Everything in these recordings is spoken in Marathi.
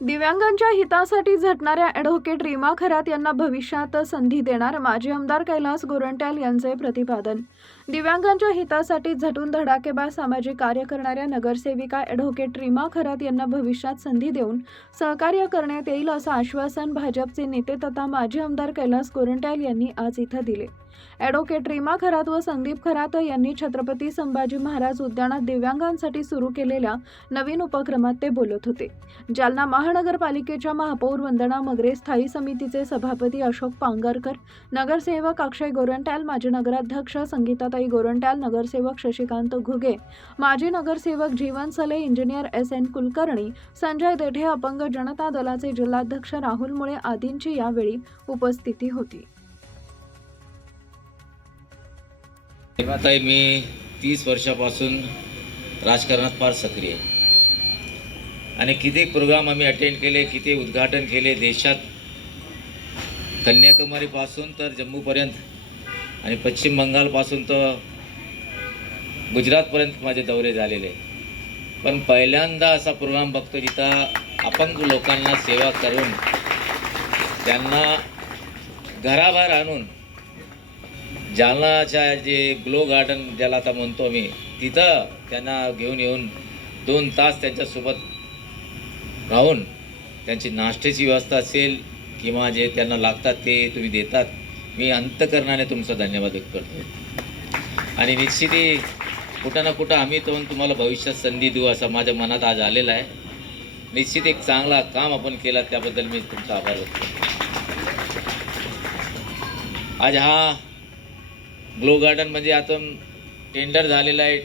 दिव्यांगांच्या हितासाठी झटणाऱ्या ॲडव्होकेट रीमा खरात यांना भविष्यात संधी देणार माजी आमदार कैलास गोरंट्याल यांचे प्रतिपादन। दिव्यांगांच्या हितासाठी झटून धडाकेबाज सामाजिक कार्य करणाऱ्या नगरसेविका ॲडव्होकेट रीमा खरात यांना भविष्यात संधी देऊन सहकार्य करण्यात येईल असं आश्वासन भाजपचे नेते तथा माजी आमदार कैलास गोरंट्याल यांनी आज इथं दिले। ॲडव्होकेट रीमा खरात व संदीप खरात यांनी छत्रपती संभाजी महाराज उद्यानात दिव्यांगांसाठी सुरू केलेल्या नवीन उपक्रमात ते बोलत होते। जालना महानगरपालिकेच्या महापौर वंदना मगरे, स्थायी समितीचे सभापती अशोक पांगरकर, नगरसेवक अक्षय गोरंट्याल, माजी नगराध्यक्ष संगीताताई गोरंट्याल, नगरसेवक शशिकांत घुगे, माजी नगरसेवक जीवन सले, इंजिनियर SN कुलकर्णी, संजय देठे, अपंग जनता दलाचे जिल्हाध्यक्ष राहुल मुळे आदींची यावेळी उपस्थिती होती। ताई, मी 30 वर्षापासून राजकारणात फार सक्रिय आहे आणि किती प्रोग्राम आम्ही अटेंड केले, किती उद्घाटन केले देशात, कन्याकुमारीपासून तर जम्मूपर्यंत आणि पश्चिम बंगालपासून तर गुजरातपर्यंत माझे दौरे झालेले। पण पहिल्यांदा असा प्रोग्राम बघतो जिथं अपंग लोकांना सेवा करून त्यांना घराबाहेर आणून जालनाच्या जे ग्लो गार्डन ज्याला आता म्हणतो मी, तिथं त्यांना घेऊन येऊन 2 तास त्यांच्यासोबत राहून त्यांची नाश्त्याची व्यवस्था असेल किंवा जे त्यांना लागतात ते तुम्ही देतात, मी अंतःकरणाने तुमचा धन्यवाद व्यक्त करतो। आणि निश्चितही कुठं ना कुठं आम्ही तो तुम्हाला भविष्यात संधी देऊ असं माझ्या मनात आज आलेलं आहे। निश्चित एक चांगला काम आपण केला त्याबद्दल मी तुमचा आभार व्यक्त करतो। आज हा ग्लो गार्डन म्हणजे आता टेंडर झालेलं आहे,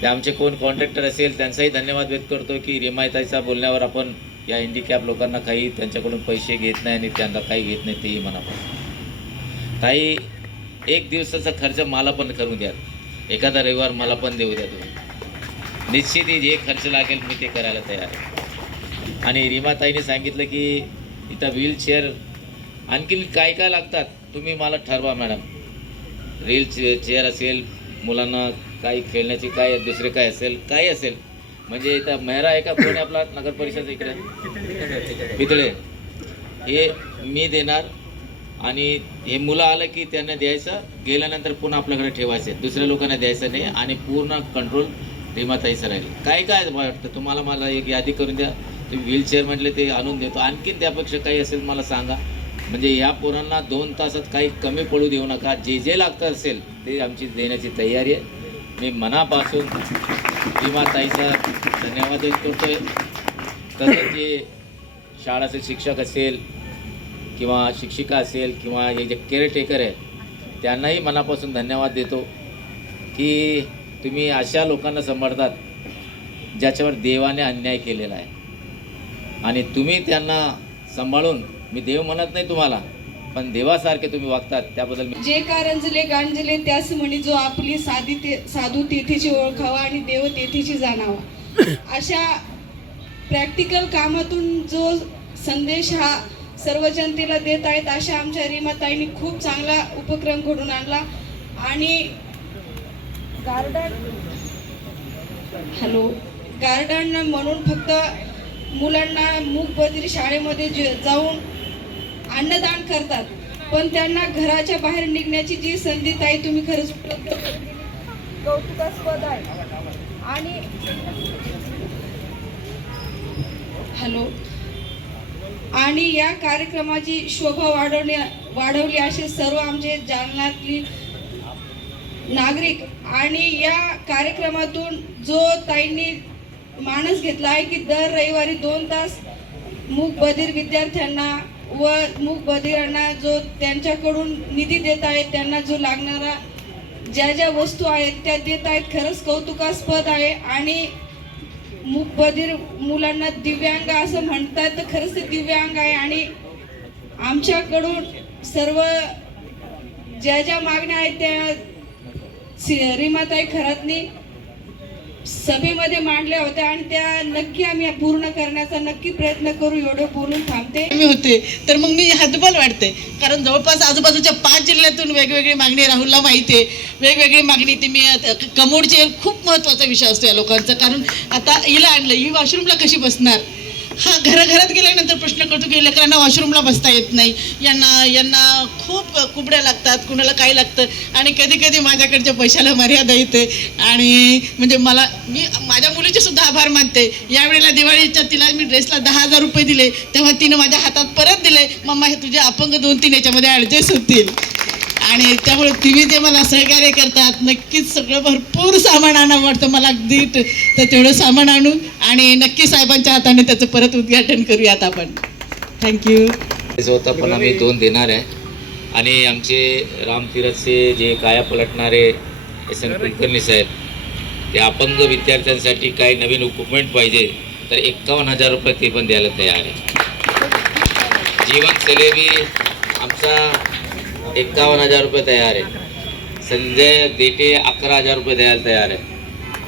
ते आमचे कोण कॉन्ट्रॅक्टर असेल त्यांचाही धन्यवाद व्यक्त करतो की रीमाताईच्या बोलण्यावर आपण या हँडिकॅप लोकांना काही त्यांच्याकडून पैसे घेत नाही आणि त्यांना काही घेत नाही, तेही मनापासून। ताई, 1 दिवसाचा खर्च मला पण करू द्या, एखादा रविवार मला पण देऊ द्या तुम्ही, निश्चित जे खर्च लागेल मी ते करायला तयार आहे। आणि रीमाताईने सांगितलं की इथं व्हीलचेअर आणखी काय काय लागतात तुम्ही मला ठरवा मॅडम, चेअर असेल, मुलांना काही खेळण्याची काय दुसरे काय असेल, काय असेल, म्हणजे इथं मेहरा आहे का कोण आपला नगर परिषद इकडे पितळे, हे मी देणार आणि हे मुलं आलं की त्यांना द्यायचं, गेल्यानंतर पुन्हा आपल्याकडे ठेवायचं, दुसऱ्या लोकांना द्यायचं नाही आणि पूर्ण कंट्रोल रीमाताईचं राहील। काय काय वाटतं तुम्हाला, मला एक यादी करून द्या, तुम्ही व्हीलचेअर म्हटले ते आणून देतो, आणखीन त्यापेक्षा काही असेल मला सांगा, म्हणजे या पोरांना 2 तासात काही कमी पडू देऊ नका, जे जे लागतं असेल ते आमची देण्याची तयारी आहे। मी मनापासून रीमाताईचा धन्यवाद व्यक्त करतोय। तसंच जे शाळेचे शिक्षक असेल किंवा शिक्षिका असेल किंवा हे जे केअरटेकर आहे त्यांनाही मनापासून धन्यवाद देतो की तुम्ही अशा लोकांना सांभाळतात ज्याच्यावर देवाने अन्याय केलेला आहे आणि तुम्ही त्यांना सांभाळून, मी देव म्हणत नाही तुम्हाला, पण देवासारखे तुम्ही वागतात, त्याबद्दल मी जे कारंजले गांजले त्यास म्हणी, जो आपली साधू तेथीची ओळखावा आणि देव तेथीची जाणावा। अशा प्रॅक्टिकल कामातून जो संदेश हा सर्व जनतेला देत आहेत, अशा आमच्या रीमाताईंनी खूप चांगला उपक्रम घडून आणला। आणि गार्डन म्हणून फक्त मुलांना मूकबधिर शाळेमध्ये जाऊन अन्नदान करतात, पण त्यांना घराच्या बाहेर निघण्याची जी संधी ताई तुम्ही खरंच कौतुकास्पद आहे। आणि या कार्यक्रमाची शोभा वाढवली असे सर्व आमचे जालन्यातली नागरिक। आणि या कार्यक्रमातून जो ताईंनी मानस घेतला आहे की दर रविवारी 2 तास मूकबधिर विद्यार्थ्यांना व मूकबधिरांना जो त्यांच्याकडून निधी देत आहेत, त्यांना जो लागणारा ज्या वस्तू आहेत त्या देत आहेत, खरंच कौतुकास्पद आहे। आणि मूकबधिर मुलांना दिव्यांग असं म्हणतात, तर खरंच ते दिव्यांग आहे। आणि आमच्याकडून सर्व ज्या मागण्या आहेत त्या रीमाताई खरातनी सभेमध्ये मांडल्या होत्या आणि त्या नक्की आम्ही पूर्ण करण्याचा नक्की प्रयत्न करू, एवढं बोलून थांबते। मी होते तर मग मी हतबल वाटते, कारण जवळपास आजूबाजूच्या 5 जिल्ह्यातून वेगवेगळी मागणी राहुलला माहिती आहे, वेगवेगळी मागणी ती मी कमोडची खूप महत्त्वाचा विषय असतो या लोकांचा, कारण आता हिला आणलं, ही वॉशरूमला कशी बसणार, हा घराघरात गेल्यानंतर प्रश्न करतो की लेकरांना वॉशरूमला बसता येत नाही, यांना खूप कुबड्या लागतात, कुणाला काय लागतं आणि कधी कधी माझ्याकडच्या पैशाला मर्यादा येते. आणि म्हणजे मी माझ्या मुलीचे सुद्धा आभार मानते. यावेळेला दिवाळीच्या तिला मी ड्रेसला 10,000 रुपये दिले, तेव्हा तिनं माझ्या हातात परत दिले, मम्मा हे तुझे अपंग 2-3 याच्यामध्ये ॲडजस्ट होतील. आणि त्यामुळे तुम्ही जे मला सहकार्य करतात, नक्कीच सगळं भरपूर सामान आणा वाटतं मला, अगदी तर तेवढं सामान आणू आणि नक्की साहेबांच्या हाताने त्याचं परत उद्घाटन करूयात आपण. थँक्यू. स्वतः पण आम्ही 2 देणार आहे. आणि आमचे रामतीर्थचे जे काया पलटणारे एस एन कुलकर्णी साहेब, ते अपंग विद्यार्थ्यांसाठी काही नवीन इक्विपमेंट पाहिजे तर 51,000 रुपये ते पण द्यायला तयार आहे. जीवन सेलेबी आमचा 51,000 रुपये तयार आहे. संजय देटे 11,000 रुपये द्यायला तयार आहे.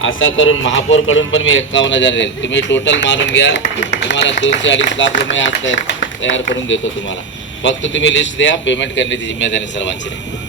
असा करून महापौरकडून पण मी 51,000 देईल. तुम्ही टोटल मारून घ्या, तुम्हाला 200-2.5 लाख रुपये आज तयार करून देतो तुम्हाला. फक्त तुम्ही लिस्ट द्या, पेमेंट करण्याची जिम्मेदारी सर्वांची आहे.